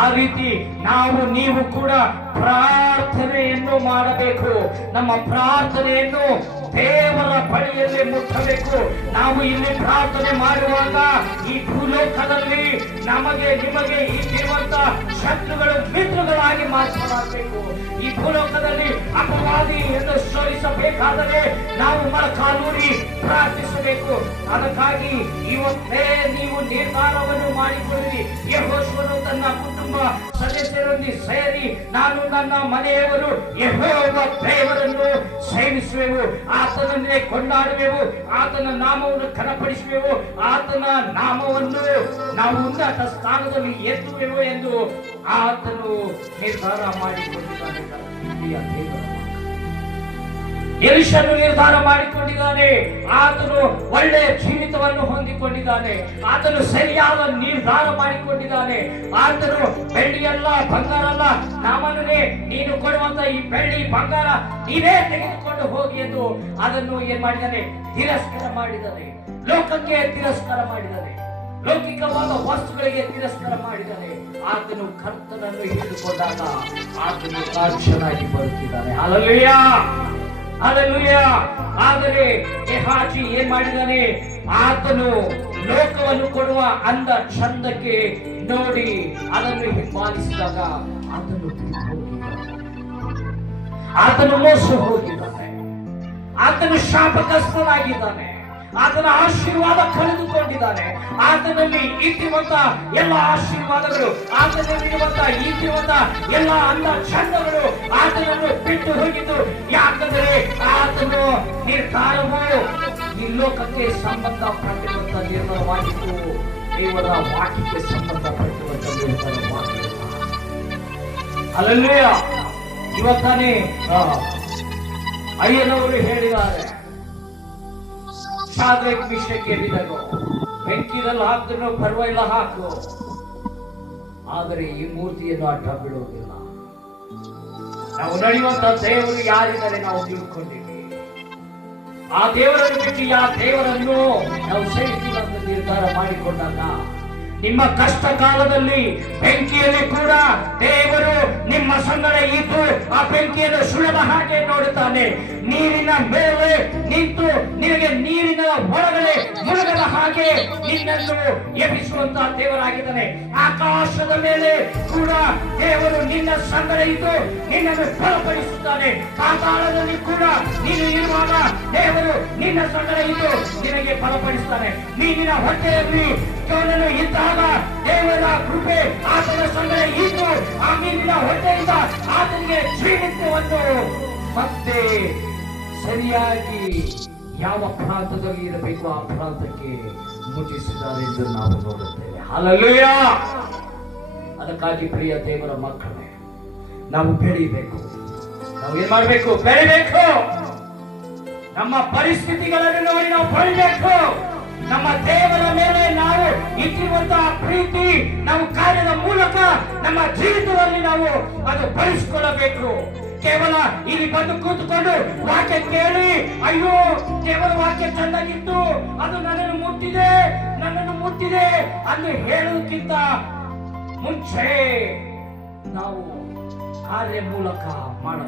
ಆ ರೀತಿ ನೀವು ಕೂಡ ಪ್ರಾರ್ಥನೆಯನ್ನು ಮಾಡಬೇಕು. ನಮ್ಮ ಪ್ರಾರ್ಥನೆಯನ್ನು ದೇವರ ಬಳಿಯಲ್ಲಿ ಮುಟ್ಟಬೇಕು. ನಾವು ಇಲ್ಲಿ ಪ್ರಾರ್ಥನೆ ಮಾಡುವಾಗ ಈ ಭೂಲೋಕದಲ್ಲಿ ನಮಗೆ ನಿಮಗೆ ಈ ಜೀವಂತ ಶತ್ರುಗಳು ಮಿತ್ರಗಳಾಗಿ ಮಾರ್ಪಡಬೇಕು. ಈ ಭೂಲೋಕದಲ್ಲಿ ಅಪವಾದಿ ಎಂದು ಸೋಲಿಸಬೇಕಾದರೆ ನಾವು ಮೊಳಕಾಲೂರಿ ಪ್ರಾರ್ಥಿಸಬೇಕು. ಅದಕ್ಕಾಗಿ ಇವತ್ತೇ ನೀವು ನಿರ್ಧಾರವನ್ನು ಮಾಡಿಕೊಳ್ಳಿರಿ. ಯೆಹೋಶುವನು ತನ್ನ ಕುಟುಂಬ ಸದಸ್ಯರೊಂದಿಗೆ ಸೇರಿ ನಾನು ನನ್ನ ಮನೆಯವರು ಯೆಹೋವ ದೇವರನ್ನು ಸೇವಿಸುವೆವು, ಆತನನ್ನೇ ಕೊಂಡಾಡುವೆವು, ಆತನ ನಾಮವನ್ನು ಘನಪಡಿಸುವೆವು, ಆತನ ನಾಮವನ್ನು ನಾವು ಉನ್ನತ ಸ್ಥಾನದಲ್ಲಿ ಎತ್ತುವೆವು ಎಂದು ಆತನು ನಿರ್ಧಾರ ಮಾಡಿಕೊಂಡಿದ್ದಾನೆ. ಎಲಿಷನು ನಿರ್ಧಾರ ಮಾಡಿಕೊಂಡಿದ್ದಾನೆ. ಆತನು ಒಳ್ಳೆಯ ಜೀವಿತವನ್ನು ಹೊಂದಿಕೊಂಡಿದ್ದಾನೆ. ಆತನು ಸರಿಯಾದ ನಿರ್ಧಾರ ಮಾಡಿಕೊಂಡಿದ್ದಾನೆ. ಆತನು ಬೆಳ್ಳಿಯಲ್ಲ ಬಂಗಾರಲ್ಲ, ನಾಮನೇ ನೀನು ಕೊಡುವಂತ ಈ ಬೆಳ್ಳಿ ಬಂಗಾರ ನೀನೇ ತೆಗೆದುಕೊಂಡು ಹೋಗಿ ಎಂದು ಅದನ್ನು ಏನ್ ಮಾಡಿದ್ದಾನೆ? ತಿರಸ್ಕಾರ ಮಾಡಿದ್ದಾನೆ. ಲೋಕಕ್ಕೆ ತಿರಸ್ಕಾರ ಮಾಡಿದ್ದಾನೆ. ಲೌಕಿಕವಾದ ವಸ್ತುಗಳಿಗೆ ತಿರಸ್ಕಾರ ಮಾಡಿದ್ದಾನೆ. ಆತನು ಕರ್ತನನ್ನು ಹಿಡಿದುಕೊಂಡಾಗ ಆತನು ಸಾಕ್ಷನಾಗಿ ಬರುತ್ತಿದ್ದಾನೆ. Hallelujah, hallelujah. ಆದರೆ ಗೆಹಾಜಿ ಏನ್ ಮಾಡಿದ್ದಾನೆ? ಆತನು ಲೋಕವನ್ನು ಕೊಡುವ ಅಂದ ಚಂದಕ್ಕೆ ನೋಡಿ ಅದನ್ನು ಹಿಂಬಾಲಿಸಿದಾಗ ಆತನು ಆತನು ಮೋಸ ಹೋಗಿದ್ದಾನೆ. ಆತನು ಶಾಪಗ್ರಸ್ತನಾಗಿದ್ದಾನೆ. ಆತನ ಆಶೀರ್ವಾದ ಕಳೆದುಕೊಂಡಿದ್ದಾನೆ. ಆತನಲ್ಲಿ ಇಟ್ಟಿರುವಂತ ಎಲ್ಲ ಆಶೀರ್ವಾದಗಳು, ಆತನಲ್ಲಿರುವಂತ ಇಟ್ಟಿರುವಂತ ಎಲ್ಲ ಅಂದ ಚಂದಗಳು ಆತನನ್ನು ಬಿಟ್ಟು ಹೋಗಿದ್ದು. ಯಾಕಂದರೆ ಆತನು ನಿರ್ಧಾರವು ಈ ಲೋಕಕ್ಕೆ ಸಂಬಂಧಪಟ್ಟಿರುವಂತ ನಿರ್ಧಾರವಾಗಿತ್ತು, ದೇವರ ವಾಕ್ಯಕ್ಕೆ ಸಂಬಂಧಪಟ್ಟಿರುವಂತ ನಿರ್ಧಾರವಾಗಿತ್ತು. ಹಲ್ಲೆಲೂಯಾ. ಇವತ್ತಾನೆ ಅಯ್ಯನವರು ಹೇಳಿದ್ದಾರೆ, ಶಾದ್ರಕ್ ಮಿಷಕ್ಕೆ ಹೇಳಿದರು, ಬೆಂಕಿನಲ್ಲಿ ಹಾಕಿದ್ರು ಪರವಾಗಿಲ್ಲ ಹಾಕು, ಆದರೆ ಈ ಮೂರ್ತಿಯನ್ನು ಅಡ್ಡ ಬಿಡುವುದಿಲ್ಲ. ನಾವು ನಡೆಯುವಂತ ದೇವರು ಯಾರಿದ್ದಾರೆ ನಾವು ತಿಳ್ಕೊಂಡಿದ್ದೀವಿ. ಆ ದೇವರನ್ನು ಬಿಟ್ಟು ಯಾವ ದೇವರನ್ನು ನಾವು ಸೇರಿಸಿಲ್ಲ ಅಂತ ನಿರ್ಧಾರ ಮಾಡಿಕೊಂಡಾಗ ನಿಮ್ಮ ಕಷ್ಟ ಕಾಲದಲ್ಲಿ ಬೆಂಕಿಯಲ್ಲಿ ಕೂಡ ದೇವರು ನಿಮ್ಮ ಸಂಗಡ ಇದ್ದು ಆ ಬೆಂಕಿಯನ್ನು ಸುಳದ ಹಾಗೆ ನೋಡುತ್ತಾನೆ. ನೀರಿನ ಮೇಲೆ ನಿಂತು ನಿನಗೆ ನೀರಿನ ಒಳಗಡೆ ಮುಳುಗದ ಹಾಗೆ ನಿನ್ನನ್ನು ಎಬ್ಬಿಸುವಂತಹ ದೇವರಾಗಿದ್ದಾನೆ. ಆಕಾಶದ ಮೇಲೆ ಕೂಡ ದೇವರು ನಿನ್ನ ಸಂಗಡ ಇದ್ದು ನಿನ್ನನ್ನು ಬಲಪಡಿಸುತ್ತಾನೆ. ಪಾತಾಳದಲ್ಲಿ ಕೂಡ ನೀನು ಇರುವಾಗ ದೇವರು ನಿನ್ನ ಸಂಗಡ ಇದ್ದು ನಿನಗೆ ಬಲಪಡಿಸುತ್ತಾನೆ. ನೀರಿನ ಹೊಟ್ಟೆಯಲ್ಲಿ ಜೋನನು ಇದ್ದಾಗ ದೇವರ ಕೃಪೆ ಆತನ ಸಂಗಡ ಇದ್ದು ಆ ಮೀನಿನ ಹೊಟ್ಟೆಯಿಂದ ಆತನಿಗೆ ಜೀವಿತವನ್ನು ಮತ್ತೆ ಸರಿಯಾಗಿ ಯಾವ ಪ್ರಾಂತದಲ್ಲಿ ಇರಬೇಕು ಆ ಪ್ರಾಂತಕ್ಕೆ ಮುಟ್ಟಿಸಿದ್ದಾರೆ ಎಂದು ನಾವು ನೋಡುತ್ತೇವೆ. ಹಲ್ಲೆಲೂಯಾ. ಅದಕ್ಕಾಗಿ ಪ್ರಿಯ ದೇವರ ಮಕ್ಕಳೇ, ನಾವು ಬೆಳಿಬೇಕು. ನಾವು ಏನ್ ಮಾಡಬೇಕು? ಬೆಳಿಬೇಕು. ನಮ್ಮ ಪರಿಸ್ಥಿತಿಗಳನ್ನು ನೋಡಿ ನಾವು ಬೆಳಿಬೇಕು. ನಮ್ಮ ದೇವರ ಮೇಲೆ ನಾವು ಇಟ್ಟಿರುವಂತಹ ಪ್ರೀತಿ ನಾವು ಕಾರ್ಯದ ಮೂಲಕ ನಮ್ಮ ಜೀವಿತದಲ್ಲಿ ನಾವು ಅದು ಬಳಸಿಕೊಳ್ಳಬೇಕು. ಕೇವಲ ಇಲ್ಲಿ ಬಂದು ಕೂತ್ಕೊಂಡು ವಾಕ್ಯ ಕೇಳಿ ಅಯ್ಯೋ ದೇವರ ವಾಕ್ಯ ಚೆನ್ನಾಗಿತ್ತು, ಅದು ನನ್ನನ್ನು ಮುಟ್ಟಿದೆ ಎಂದು ಹೇಳುವುದಕ್ಕಿಂತ ಮುಂಚೆ ನಾವು ಕಾರ್ಯ ಮೂಲಕ ಮಾಡ